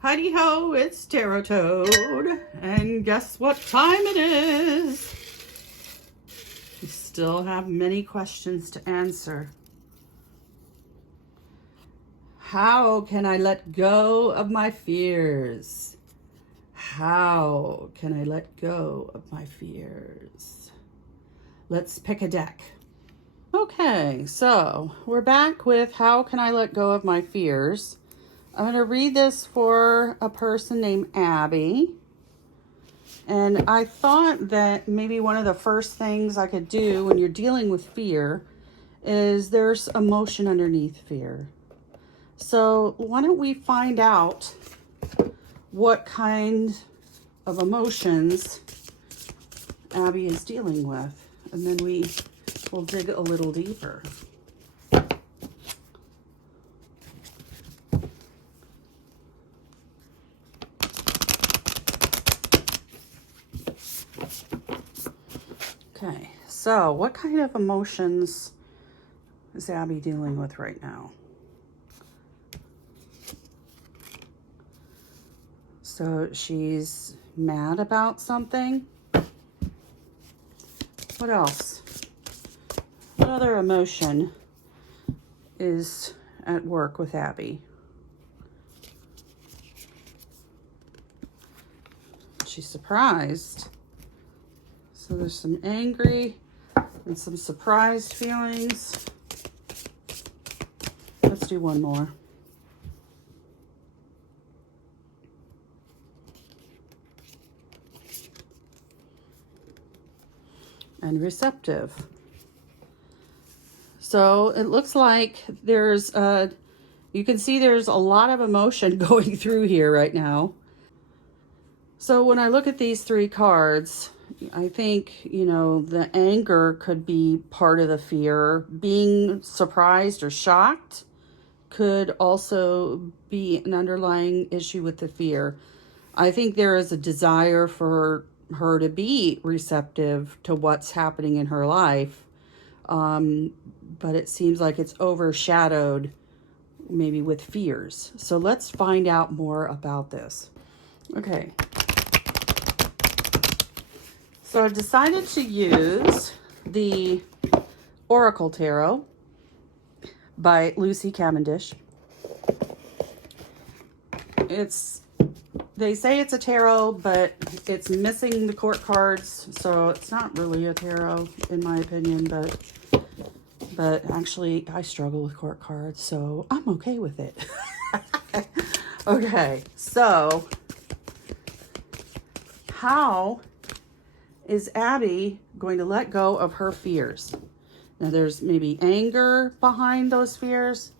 Heidi ho, it's Tarot Toad, and guess what time it is? We still have many questions to answer. How can I let go of my fears? How can I let go of my fears? Let's pick a deck. Okay, so we're back with how can I let go of my fears? I'm going to read this for a person named Abby. And I thought that maybe one of the first things I could do when you're dealing with fear is there's emotion underneath fear. So why don't we find out what kind of emotions Abby is dealing with, and then we'll dig a little deeper. Okay, so what kind of emotions is Abby dealing with right now? So she's mad about something. What else? What other emotion is at work with Abby? She's surprised. So there's some angry and some surprised feelings. Let's do one more. And receptive. So it looks like you can see there's a lot of emotion going through here right now. So when I look at these three cards, I think, the anger could be part of the fear. Being surprised or shocked could also be an underlying issue with the fear. I think there is a desire for her to be receptive to what's happening in her life. But it seems like it's overshadowed maybe with fears. So let's find out more about this. Okay. So I've decided to use the Oracle Tarot by Lucy Cavendish. They say it's a tarot, but it's missing the court cards, so it's not really a tarot in my opinion, but actually I struggle with court cards, so I'm okay with it. Okay, so how is Abby going to let go of her fears? Now there's maybe anger behind those fears.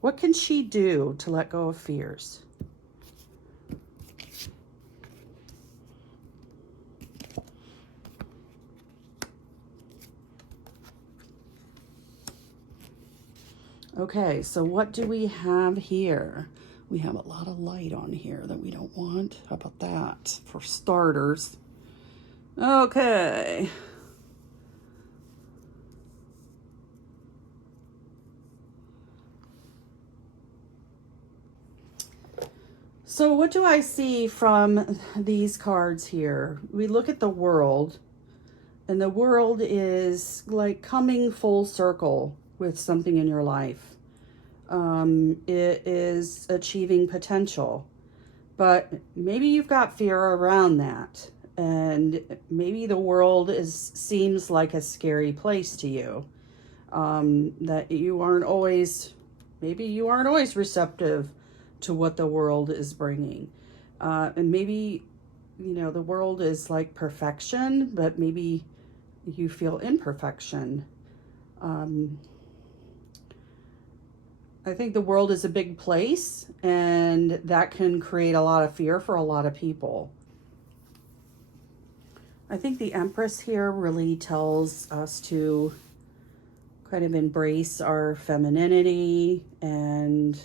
What can she do to let go of fears? Okay, so what do we have here? We have a lot of light on here that we don't want. How about that for starters? Okay. So what do I see from these cards here? We look at the world, and the world is like coming full circle with something in your life. It is achieving potential, but maybe you've got fear around that, and maybe the world seems like a scary place to you. That you aren't always receptive to what the world is bringing. And maybe, the world is like perfection, but maybe you feel imperfection. I think the world is a big place, and that can create a lot of fear for a lot of people. I think the Empress here really tells us to kind of embrace our femininity and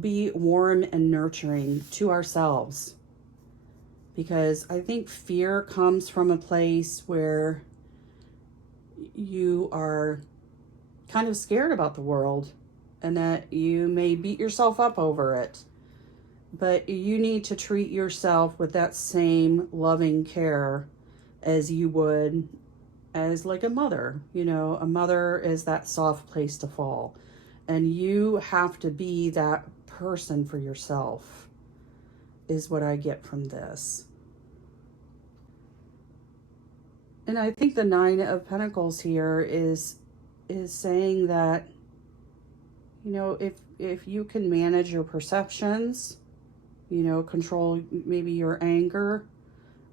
be warm and nurturing to ourselves, because I think fear comes from a place where you are kind of scared about the world and that you may beat yourself up over it. But you need to treat yourself with that same loving care as you would as like a mother. You know, a mother is that soft place to fall. And you have to be that person for yourself, is what I get from this. And I think the Nine of Pentacles here is saying that, you know, if you can manage your perceptions, you know, control maybe your anger,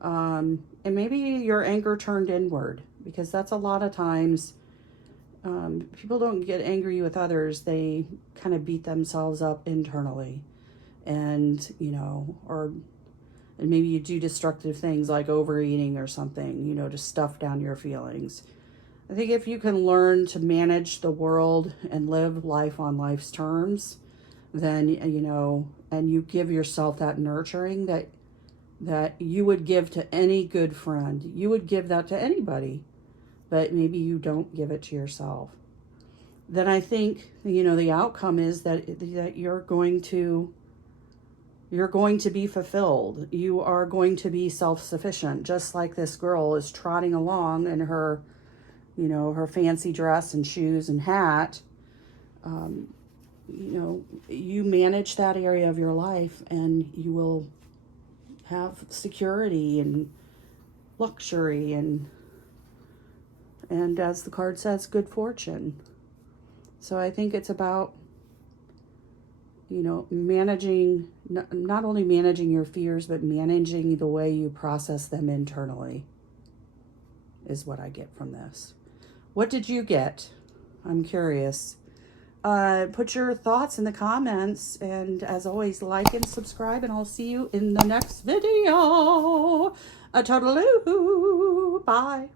and maybe your anger turned inward, because that's a lot of times, people don't get angry with others. They kind of beat themselves up internally, and, you know, and maybe you do destructive things like overeating or something, you know, to stuff down your feelings. I think if you can learn to manage the world and live life on life's terms, then, you know, and you give yourself that nurturing that you would give to any good friend. You would give that to anybody, but maybe you don't give it to yourself. Then I think, you know, the outcome is that you're going to be fulfilled. You are going to be self-sufficient, just like this girl is trotting along in her, you know, her fancy dress and shoes and hat. You know, you manage that area of your life and you will have security and luxury and as the card says, good fortune. So I think it's about, you know, managing, not only managing your fears, but managing the way you process them internally is what I get from this. What did you get? I'm curious. Put your thoughts in the comments, and as always, like and subscribe, and I'll see you in the next video. A toodaloo. Bye.